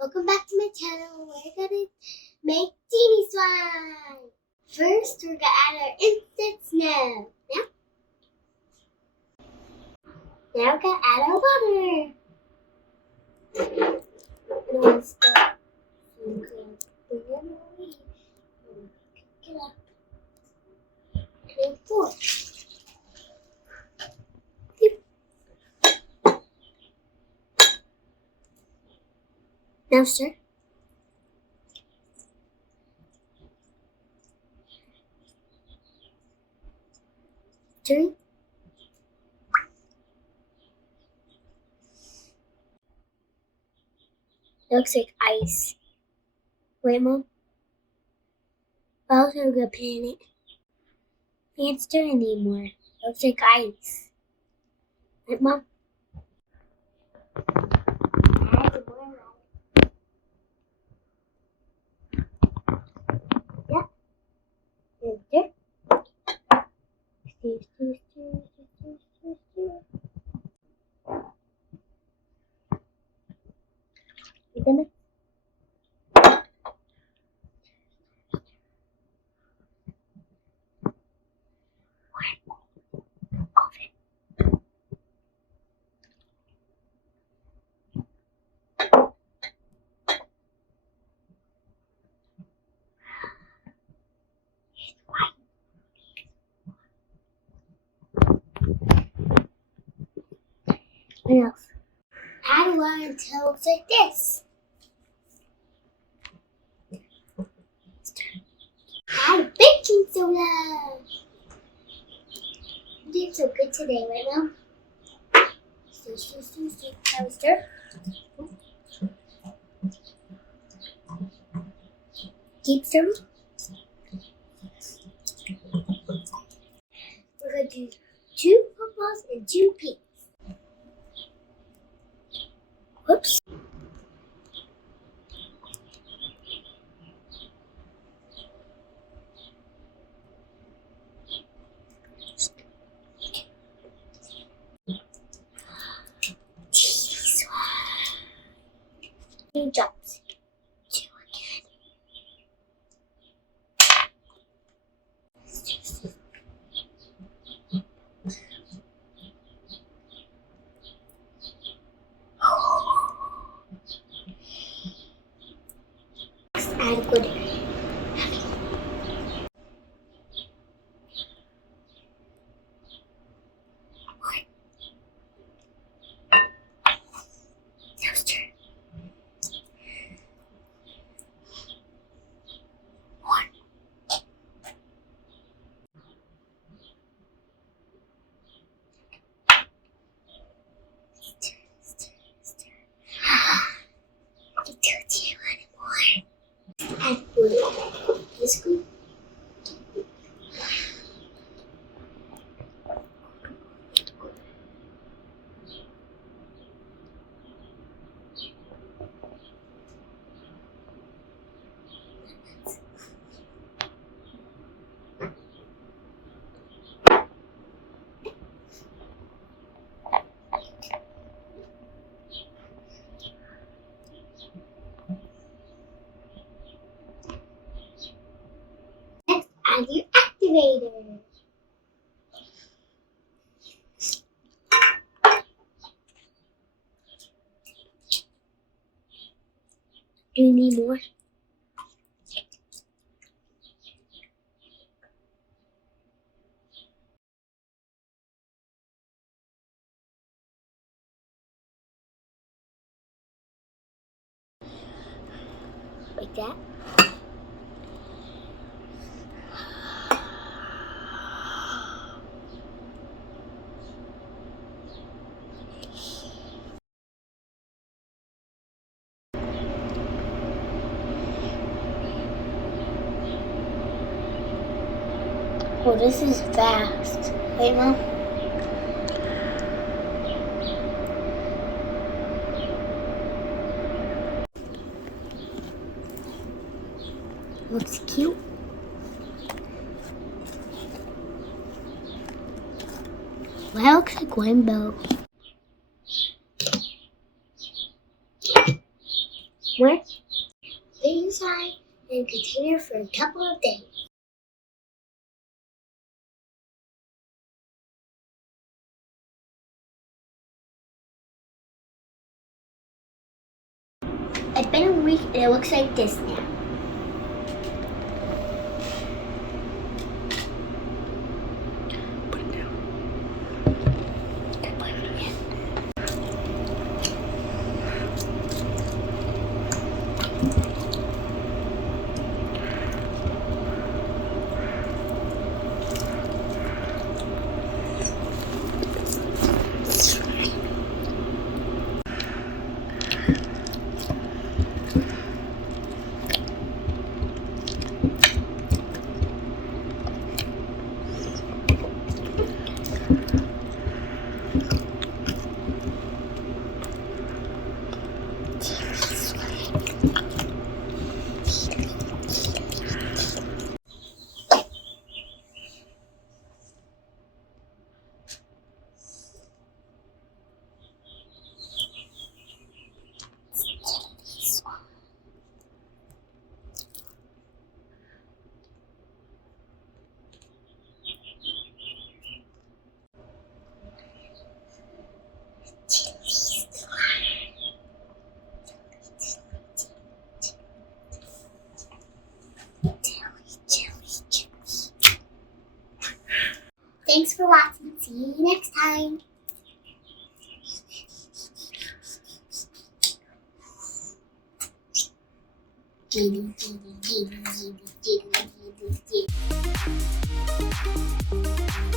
Welcome back to my channel. We're gonna make genie slime. First, we're gonna add our instant snow. Now we're gonna add our water. And we'll start. Bring it away. Pick it up. And then pour. Now stir. Stirring. It looks like ice. Right, Mom? What else are we gonna put in it? Can't stir anymore. It looks like ice. Right, Mom? Add more water. Yep. And stir. Stir. You're gonna what else? Add water until it looks like this. Add baking soda. You did so good today, right, Mom? Stir. Keep stirring. We're going to do 2 purples and 2 pinks. Whoops. Two drops. 2 again. Add good. Now stir. 1. Stir. I told you I wanted more. Add good. This good. Next, add your activator. Do you need more? Like that. Oh, this is fast. Wait, Mom. Looks cute. Well, it looks like rainbow. More. Put it inside in a container for a couple of days. It's been a week and it looks like this now. Put it down. Thanks for watching. See you next time. Genie, genie, genie, genie, genie, genie, genie.